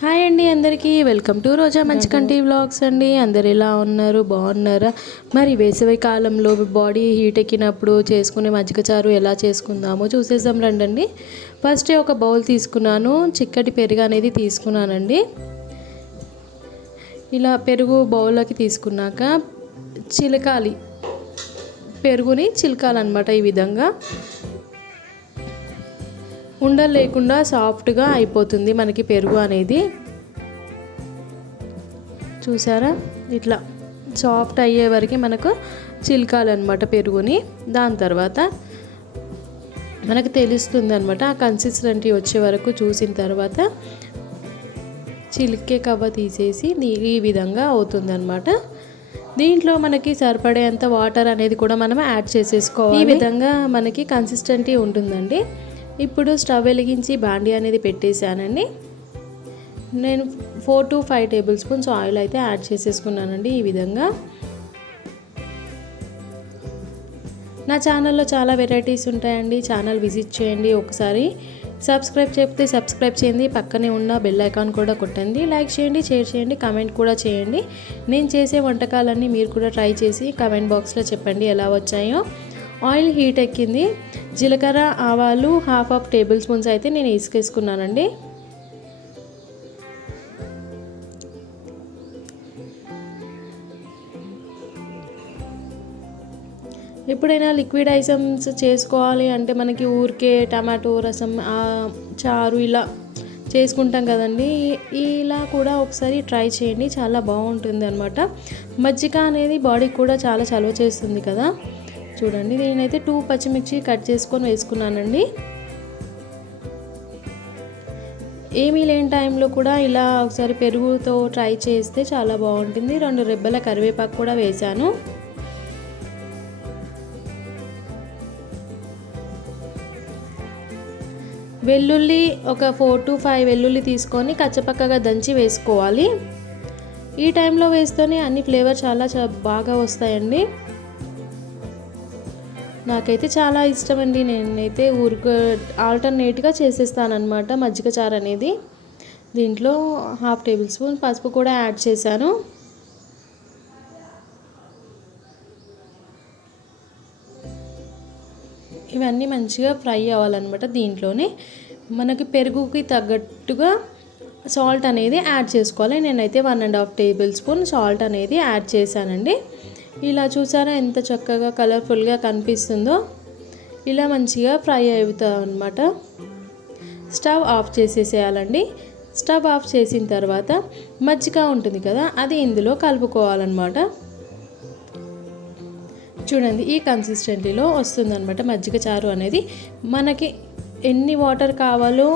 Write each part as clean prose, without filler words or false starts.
Hi అండి అందరికీ welcome to రోజా మంచి కంటి వ్లాగ్స్ అండి. అందరు ఎలా ఉన్నారు, బాగున్నారా? మరి వేసవి కాలంలో బాడీ హీట్ ఎక్కినప్పుడు చేసుకునే మజ్జిగ చారు ఎలా చేసుకుందామో చూసేద్దాం రండి. ఫస్ట్ ఒక బౌల్ తీసుకున్నాను, చిక్కటి పెరుగు అనేది తీసుకున్నానండి. ఇలా పెరుగు బౌల్లోకి తీసుకున్నాక చిలకాలి, పెరుగుని చిలకాలన్నమాట. ఈ విధంగా ఉండలు లేకుండా సాఫ్ట్గా అయిపోతుంది మనకి పెరుగు అనేది. చూసారా, ఇట్లా సాఫ్ట్ అయ్యే వరకు మనకు చిలకాలన్నమాట పెరుగుని. దాని తర్వాత మనకు తెలుస్తుంది అనమాట, ఆ కన్సిస్టెన్సీ వచ్చే వరకు చూసిన తర్వాత చిలికే కవ్వ తీసేసి ఈ విధంగా అవుతుందన్నమాట. దీంట్లో మనకి సరిపడేంత వాటర్ అనేది కూడా మనం యాడ్ చేసేసుకోవాలి. ఈ విధంగా మనకి కన్సిస్టెన్సీ ఉంటుందండి. ఇప్పుడు స్టవ్ వెలిగించి బాండీ అనేది పెట్టేశానండి. నేను 4 to 5 టేబుల్ స్పూన్స్ ఆయిల్ అయితే యాడ్ చేసేసుకున్నానండి. ఈ విధంగా నా ఛానల్లో చాలా వెరైటీస్ ఉంటాయండి, ఛానల్ విజిట్ చేయండి. ఒకసారి సబ్స్క్రైబ్ చెప్తే సబ్స్క్రైబ్ చేయండి, పక్కనే ఉన్న బెల్ ఐకాన్ కూడా కొట్టండి. లైక్ చేయండి, షేర్ చేయండి, కమెంట్ కూడా చేయండి. నేను చేసే వంటకాలన్నీ మీరు కూడా ట్రై చేసి కమెంట్ బాక్స్లో చెప్పండి ఎలా వచ్చాయో. ఆయిల్ హీట్ ఎక్కింది. జీలకర్ర, ఆవాలు 1/2 టేబుల్ స్పూన్స్ అయితే నేను వేసుకున్నానండి. ఎప్పుడైనా లిక్విడ్ ఐటమ్స్ చేసుకోవాలి అంటే మనకి ఊరికే టమాటో రసం, చారు ఇలా చేసుకుంటాం కదండి. ఇలా కూడా ఒకసారి ట్రై చేయండి, చాలా బాగుంటుంది అనమాట. మజ్జిగ అనేది బాడీకి కూడా చాలా చలువ చేస్తుంది కదా. చూడండి, నేనైతే 2 పచ్చిమిర్చి కట్ చేసుకొని వేసుకున్నానండి. ఏమీ లేని టైంలో కూడా ఇలా ఒకసారి పెరుగుతో ట్రై చేస్తే చాలా బాగుంటుంది. 2 రెబ్బల కరివేపాకు కూడా వేశాను. వెల్లుల్లి ఒక 4 to 5 వెల్లుల్లి తీసుకొని కచ్చపక్కగా దంచి వేసుకోవాలి. ఈ టైంలో వేస్తేనే అన్ని ఫ్లేవర్ చాలా బాగా వస్తాయండి. నాకైతే చాలా ఇష్టం అండి. నేనైతే ఆల్టర్నేట్గా చేసేస్తానన్నమాట మజ్జిగ చారు అనేది. దీంట్లో 1/2 టేబుల్ స్పూన్ పసుపు కూడా యాడ్ చేశాను. ఇవన్నీ మంచిగా ఫ్రై అవ్వాలన్నమాట. దీంట్లోనే మనకి పెరుగుకి తగ్గట్టుగా సాల్ట్ అనేది యాడ్ చేసుకోవాలి. నేనైతే 1.5 టేబుల్ స్పూన్ సాల్ట్ అనేది యాడ్ చేశానండి. ఇలా చూసారా ఎంత చక్కగా కలర్ఫుల్గా కనిపిస్తుందో. ఇలా మంచిగా ఫ్రై అవుతుంది అన్నమాట. స్టవ్ ఆఫ్ చేసేసేయాలండి. స్టవ్ ఆఫ్ చేసిన తర్వాత మజ్జిగ ఉంటుంది కదా, అది ఇందులో కలుపుకోవాలన్నమాట. చూడండి, ఈ కన్సిస్టెన్సీలో వస్తుందన్నమాట మజ్జిగ చారు అనేది. మనకి ఎన్ని వాటర్ కావాలో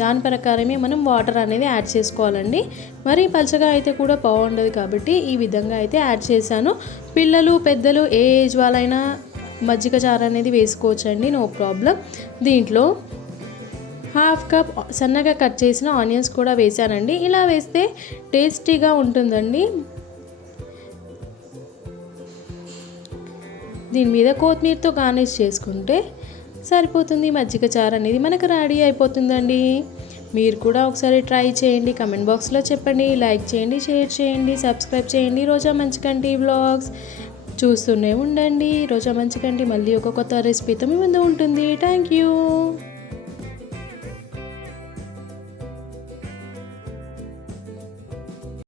దాని ప్రకారమే మనం వాటర్ అనేది యాడ్ చేసుకోవాలండి. మరి పలచగా అయితే కూడా బాగుండదు కాబట్టి ఈ విధంగా అయితే యాడ్ చేశాను. పిల్లలు, పెద్దలు, ఏ ఏజ్ వాళ్ళైనా మజ్జిగ చారు అనేది వేసుకోవచ్చండి, నో ప్రాబ్లం. దీంట్లో 1/2 కప్ సన్నగా కట్ చేసిన ఆనియన్స్ కూడా వేసానండి. ఇలా వేస్తే టేస్టీగా ఉంటుందండి. దీని మీద కొత్తిమీరతో గార్నిష్ చేసుకుంటే సరిపోతుంది. మజ్జిగ చారు అనేది మనకు రెడీ అయిపోతుందండి. మీరు కూడా ఒకసారి ట్రై చేయండి, కమెంట్ బాక్స్లో చెప్పండి. లైక్ చేయండి, షేర్ చేయండి, సబ్స్క్రైబ్ చేయండి. రోజా మంచి కంటి వ్లాగ్స్ చూస్తూనే ఉండండి. రోజా మంచి కంటి మళ్ళీ ఒక కొత్త రెసిపీతో మీ ముందు ఉంటుంది. Thank you.